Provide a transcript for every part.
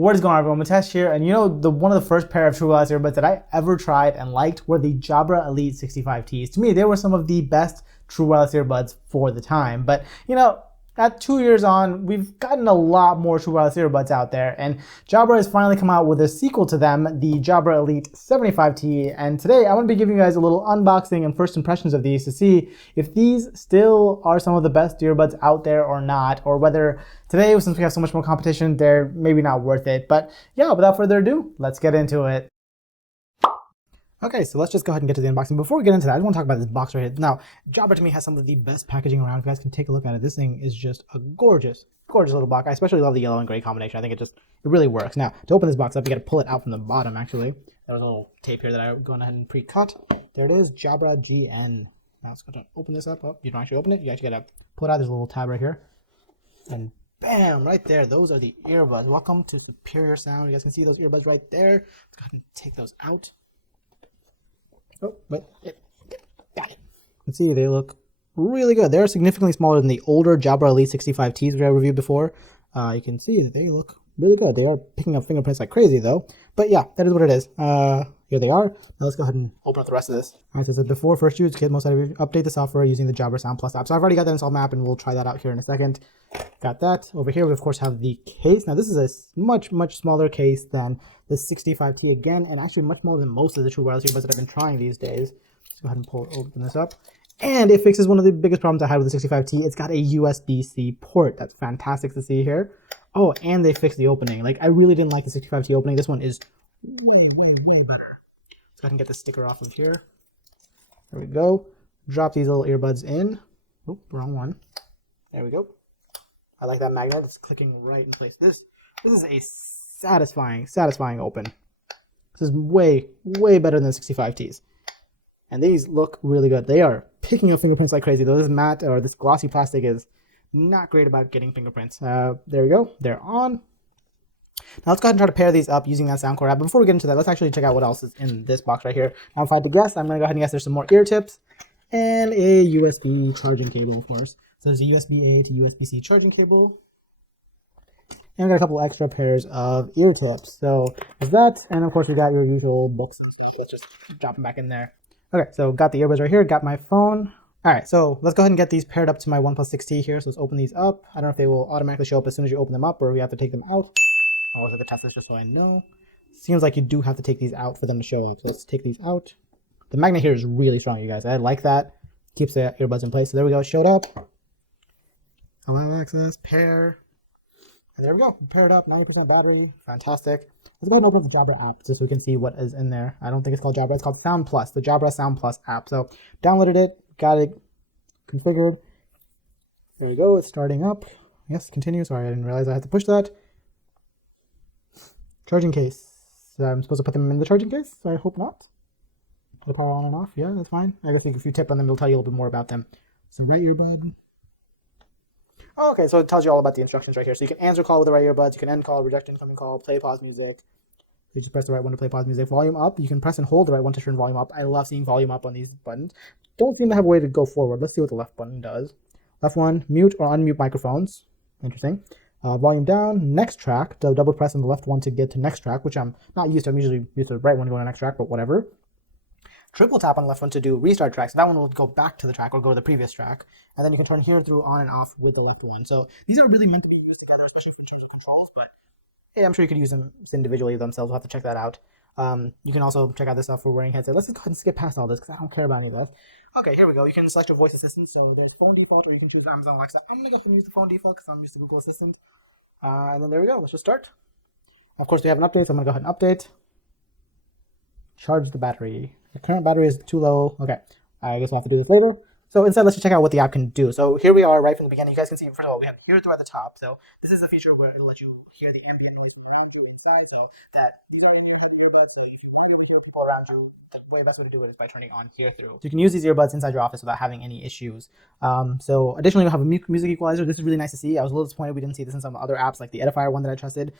What is going on, everyone? Matesh here, and one of the first pair of true wireless earbuds that I ever tried and liked were the Jabra Elite 65Ts. To me, they were some of the best true wireless earbuds for the time. But at 2 years on, we've gotten a lot more true wireless earbuds out there, and Jabra has finally come out with a sequel to them, the Jabra Elite 75T. And today, I want to be giving you guys a little unboxing and first impressions of these to see if these still are some of the best earbuds out there or not, or whether today, since we have so much more competition, they're maybe not worth it. But yeah, without further ado, let's get into it. Okay, so let's just go ahead and get to the unboxing. Before we get into that, I just want to talk about this box right here. Now, Jabra to me has some of the best packaging around. If you guys can take a look at it, this thing is just a gorgeous, gorgeous little box. I especially love the yellow and gray combination. I think it really works. Now, to open this box up, you got to pull it out from the bottom, actually. There was a little tape here that I went ahead and pre-cut. There it is, Jabra GN. Now, let's go ahead and open this up. Oh, you don't actually open it. You actually got to pull it out. There's a little tab right here. And bam, right there. Those are the earbuds. Welcome to superior sound. You guys can see those earbuds right there. Let's go ahead and take those out. Oh, but got it. Let's see, they look really good. They're significantly smaller than the older Jabra Elite 65Ts that I reviewed before. You can see that they look really good. They are picking up fingerprints like crazy, though. But yeah, that is what it is. Here they are. Now let's go ahead and open up the rest of this. All right, so it says before first use, kid, most update the software using the Jabra Sound Plus app. So I've already got that installed map, and we'll try that out here in a second. Got that. Over here, we of course have the case. Now this is a much, much smaller case than the 65T again, and actually much smaller than most of the true wireless earbuds that I've been trying these days. Let's go ahead and open this up. And it fixes one of the biggest problems I had with the 65T. It's got a USB-C port. That's fantastic to see here. Oh, and they fixed the opening. Like, I really didn't like the 65T opening. This one is way better. Let's go ahead and get the sticker off of here. There we go. Drop these little earbuds in. Oh, wrong one. There we go. I like that magnet. It's clicking right in place. This is a satisfying open. This is way better than the 65Ts. And these look really good. They are picking up fingerprints like crazy. Though this matte or this glossy plastic is not great about getting fingerprints. There we go. They're on. Now let's go ahead and try to pair these up using that Soundcore app. But before we get into that, let's actually check out what else is in this box right here. Now if I had to guess, I'm going to go ahead and guess there's some more ear tips and a USB charging cable, of course. So there's a USB-A to USB-C charging cable. And we got a couple extra pairs of ear tips. So there's that. And of course we got your usual books. Let's just drop them back in there. Okay, so got the earbuds right here, got my phone. All right, so let's go ahead and get these paired up to my OnePlus 6T here. So let's open these up. I don't know if they will automatically show up as soon as you open them up or we have to take them out. I'll look at the test list just so I know. Seems like you do have to take these out for them to show up. So let's take these out. The magnet here is really strong, you guys. I like that. Keeps the earbuds in place. So there we go, it showed up. Allow access, pair. And there we go, paired up, 90% battery, fantastic. Let's go ahead and open up the Jabra app just so we can see what is in there. I don't think it's called Jabra, it's called Sound Plus, the Jabra Sound Plus app. So downloaded it, got it configured. There we go, it's starting up. Yes, continue, sorry, I didn't realize I had to push that. Charging case, so I'm supposed to put them in the charging case? I hope not. The power on and off, yeah, that's fine. I just think if you tip on them, it'll tell you a little bit more about them. So right earbud. Oh, okay, so it tells you all about the instructions right here. So you can answer call with the right earbuds, you can end call, reject incoming call, play pause music. You just press the right one to play pause music. Volume up, you can press and hold the right one to turn volume up. I love seeing volume up on these buttons. Don't seem to have a way to go forward. Let's see what the left button does. Left one, mute or unmute microphones. Interesting. Volume down, next track. Double press on the left one to get to next track, which I'm not used to. I'm usually used to the right one to go to the next track, but whatever. Triple tap on the left one to do restart tracks. That one will go back to the track or go to the previous track. And then you can turn here through on and off with the left one. So these are really meant to be used together, especially for terms of controls, but yeah, I'm sure you could use them individually themselves. We'll have to check that out. You can also check out this stuff for wearing headset. Let's just go ahead and skip past all this because I don't care about any of this. Okay, here we go. You can select your voice assistant. So there's phone default or you can choose Amazon Alexa. I'm going to go ahead and use the phone default because I'm used to Google Assistant. And then there we go. Let's just start. Of course, we have an update, so I'm going to go ahead and update. Charge the battery. The current battery is too low. Okay, I guess we'll have to do this later. So instead, let's just check out what the app can do. So here we are right from the beginning. You guys can see, first of all, we have hear through at the top. So this is a feature where it'll let you hear the ambient noise around you inside. So that these are in your earbuds. So if you want to hear people around you, the way best way to do it is by turning on hear through. So you can use these earbuds inside your office without having any issues. So additionally, we have a music equalizer. This is really nice to see. I was a little disappointed we didn't see this in some other apps like the Edifier one that I trusted.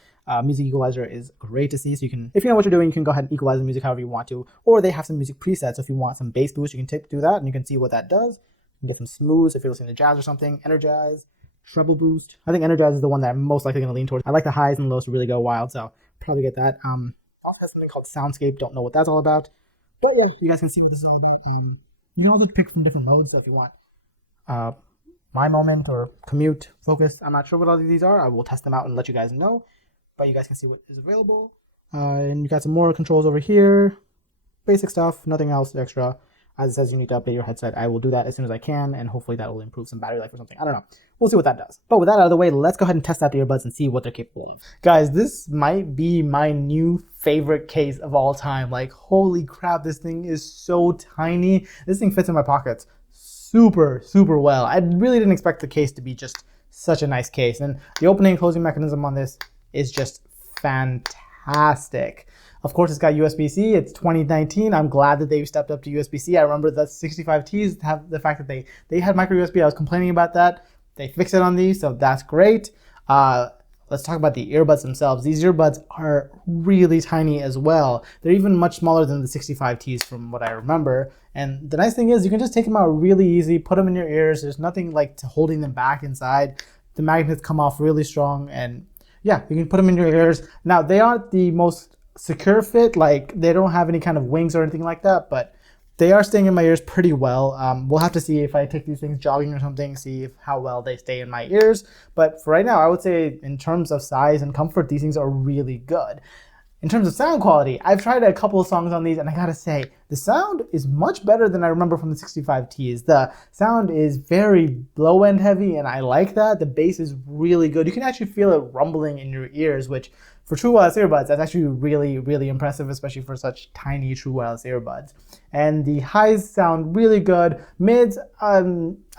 Music equalizer is great to see. So you can, if you know what you're doing, you can go ahead and equalize the music however you want to. Or they have some music presets. So if you want some bass boost, you can do that, and you can see what that does. You can get some smooths if you're listening to jazz or something. Energize, treble boost. I think Energize is the one that I'm most likely going to lean towards. I like the highs and lows to really go wild, so probably get that. Also has something called Soundscape. Don't know what that's all about, but yeah, you guys can see what this is all about. You can also pick from different modes, so if you want my moment or commute, focus. I'm not sure what all of these are. I will test them out and let you guys know, but you guys can see what is available. And you got some more controls over here. Basic stuff, nothing else extra. As it says, you need to update your headset. I will do that as soon as I can, and hopefully that will improve some battery life or something. I don't know. We'll see what that does. But with that out of the way, let's go ahead and test out the earbuds and see what they're capable of. Guys, this might be my new favorite case of all time. Like, holy crap, this thing is so tiny. This thing fits in my pockets super, super well. I really didn't expect the case to be just such a nice case. And the opening and closing mechanism on this is just fantastic. Of course, it's got USB-C. It's 2019. I'm glad that they've stepped up to USB-C. I remember the 65Ts have the fact that they had micro USB. I was complaining about that. They fixed it on these, so that's great. Let's talk about the earbuds themselves. These earbuds are really tiny as well. They're even much smaller than the 65Ts from what I remember. And the nice thing is you can just take them out really easy, put them in your ears. There's nothing like holding them back inside. The magnets come off really strong, and yeah, you can put them in your ears. Now, they aren't the most secure fit, like they don't have any kind of wings or anything like that, but they are staying in my ears pretty well. We'll have to see if I take these things jogging or something, see how well they stay in my ears. But for right now, I would say in terms of size and comfort, these things are really good. In terms of sound quality, I've tried a couple of songs on these, and I gotta say, the sound is much better than I remember from the 65Ts. The sound is very low-end heavy, and I like that. The bass is really good. You can actually feel it rumbling in your ears, which for true wireless earbuds, that's actually really, really impressive, especially for such tiny true wireless earbuds. And the highs sound really good. Mids, I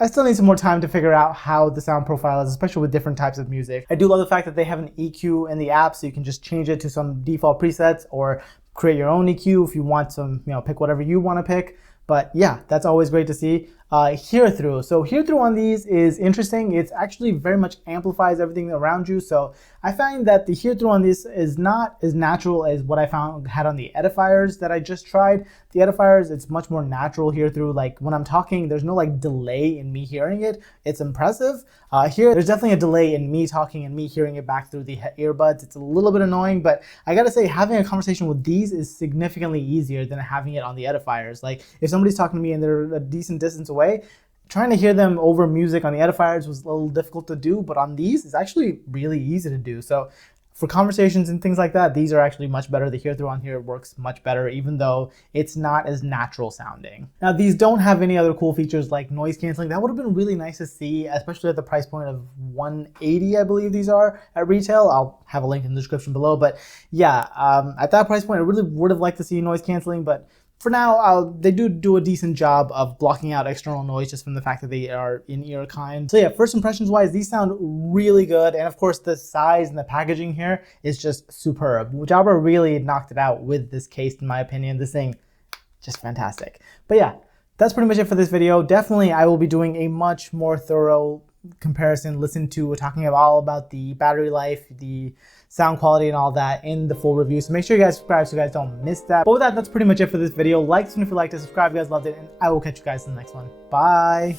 still need some more time to figure out how the sound profile is, especially with different types of music. I do love the fact that they have an EQ in the app, so you can just change it to some default presets or create your own EQ if you want some, pick whatever you want to pick. But yeah, that's always great to see. Hear through. So hear through on these is interesting. It's actually very much amplifies everything around you. So I find that the hear through on this is not as natural as what I had on the edifiers that I just tried. The edifiers, it's much more natural hear through. Like when I'm talking, there's no like delay in me hearing it. It's impressive. Here, there's definitely a delay in me talking and me hearing it back through the earbuds. It's a little bit annoying, but I gotta say, having a conversation with these is significantly easier than having it on the edifiers. Like if somebody's talking to me and they're a decent distance away, trying to hear them over music on the edifiers was a little difficult to do, but on these, it's actually really easy to do. So for conversations and things like that, these are actually much better. The hear through on here works much better, even though it's not as natural sounding. Now, these don't have any other cool features like noise canceling. That would have been really nice to see, especially at the price point of $180, I believe these are at retail. I'll have a link in the description below. But yeah, at that price point, I really would have liked to see noise canceling, but for now, they do a decent job of blocking out external noise just from the fact that they are in-ear kind. So yeah, first impressions wise, these sound really good. And of course, the size and the packaging here is just superb. Jabra really knocked it out with this case, in my opinion. This thing, just fantastic. But yeah, that's pretty much it for this video. Definitely, I will be doing a much more thorough comparison, talking all about the battery life, the sound quality and all that in the full review. So make sure you guys subscribe so you guys don't miss that. But with that, that's pretty much it for this video. Like this one if you liked it, subscribe if you guys loved it, and I will catch you guys in the next one. Bye.